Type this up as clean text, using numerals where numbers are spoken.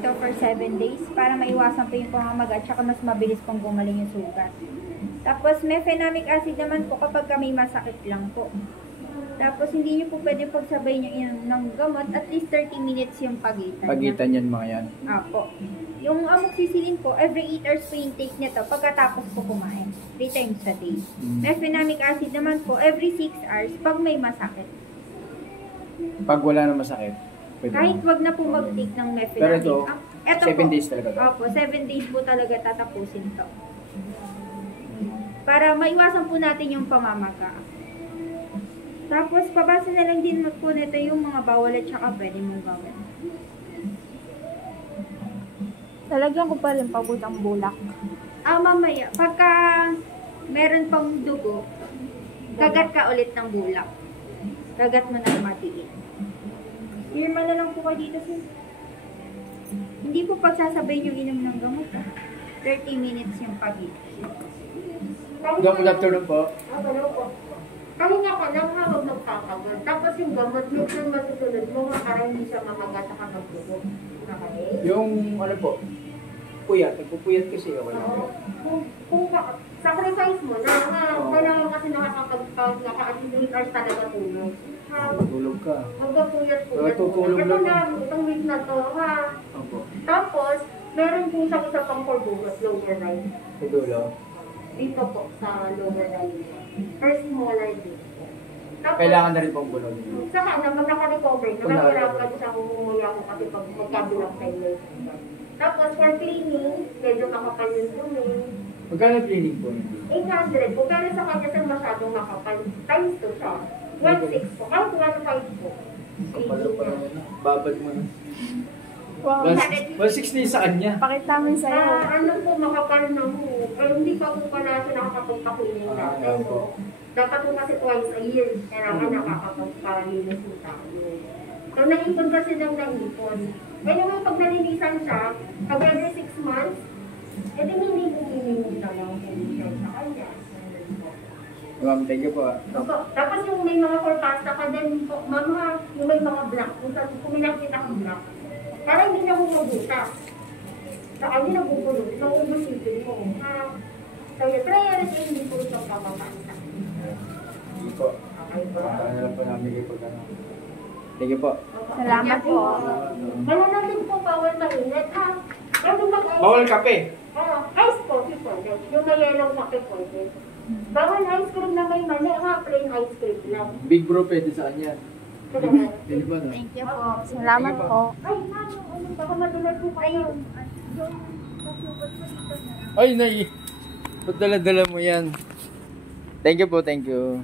to for 7 days para maiwasan po yung pamamaga at saka mas mabilis pong gumaling yung sugat. Tapos mefenamic acid naman po kapag may masakit lang po. Tapos hindi nyo po pwede pagsabay nyo inom ng gamot, at least 30 minutes yung pagitan. Pagitan yan mga yan. Apo. Yung amoxicillin po, every 8 hours po yung take nito pagkatapos po kumain. 3 times a day. Mefenamic acid naman po, every 6 hours pag may masakit. Pag wala na masakit, pwede Kahit mo. wag na po mag-take ng mefenamic. Pero ito, Ito 7 days talaga to? Opo, 7 days po talaga tatapusin to. Para maiwasan po natin yung pamamaga. Tapos, pabasa na lang din po nito yung mga bawal at saka pwede mong gawin. Talagyan ko pa rin pabutang bulak. Mamaya, pagka meron pang dugo, kagat ka ulit ng bulak. Kagat mo na matigil. Irma na lang po ka dito, sis. Hindi po pagsasabay yung inom ng gamot. 30 minutes yung pagit. Good afternoon po. Pahinga ka lang ha, huwag magpapagod. Tapos yung gamot, make sure masusunod mo para hindi siya mamagat sa kapagdugo. Okay? Yung ano po, puyat. Nagpupuyat kasi ako lang. Kung sacrifice mo na, kailangan kasi nakakapagpag, naka-at 8 hours talaga tulog. Matulog ka. Huwag ka puyat-puyat. Tutulog Ito lang. na, itong week na to, ha. Opo. Tapos, meron po siyang isa pang forbugot, lower right. Sa dulo. Dito po, sa lower right. First molar dito. Tapos, Kailangan na rin pong bulog. saka naman naka-recover, nahihirapan siya humumuya ko kasi pag magkabilang tayo. Tapos for cleaning, medyo makapal yung dumi. Magkano cleaning po? 800 po, pero sa kanya sir masyadong makapal. Times 2 siya. 1.6 po, kahit 1.5 po. Kapalo pa naman. Babad mo na. Wow. 160 sa kanya. Pakita mo sa'yo. Ano po, makapal na po. Pero hindi pa po pala siya nakakapagpa-cleaning natin. No? Dapat po kasi twice a year, kailangan nakakapagpa-linis po tayo. So, naipon kasi ng naipon. Eh naman pag nalinisan siya, pag every 6 months, edi hindi po cleaning na lang po sa kanya. Ma'am, thank you po. Opo. Tapos yung may mga forpasta ka din po, mama, yung may mga black, kung may nakita kang black, parang hindi na humaguta. Sa kanya nagugulot, naubos yung mo. Kaya priority hindi po itong pamapasta. Sige po. Okay po. Ano lang po namin kayo pag ano. Thank you po. Salamat po. Gano'n natin po, bawal mainit ha. Bawal kape. Ice coffee po. Yung may yellow kape po. Bawal ice cream na may mali ha, plain ice cream lang. Big bro pwede sa kanya. Hindi ba no? Thank you po. Salamat po. Ay, baka madulas po kayo. Ay, nai. Ba't dala-dala mo yan? Thank you po, thank you.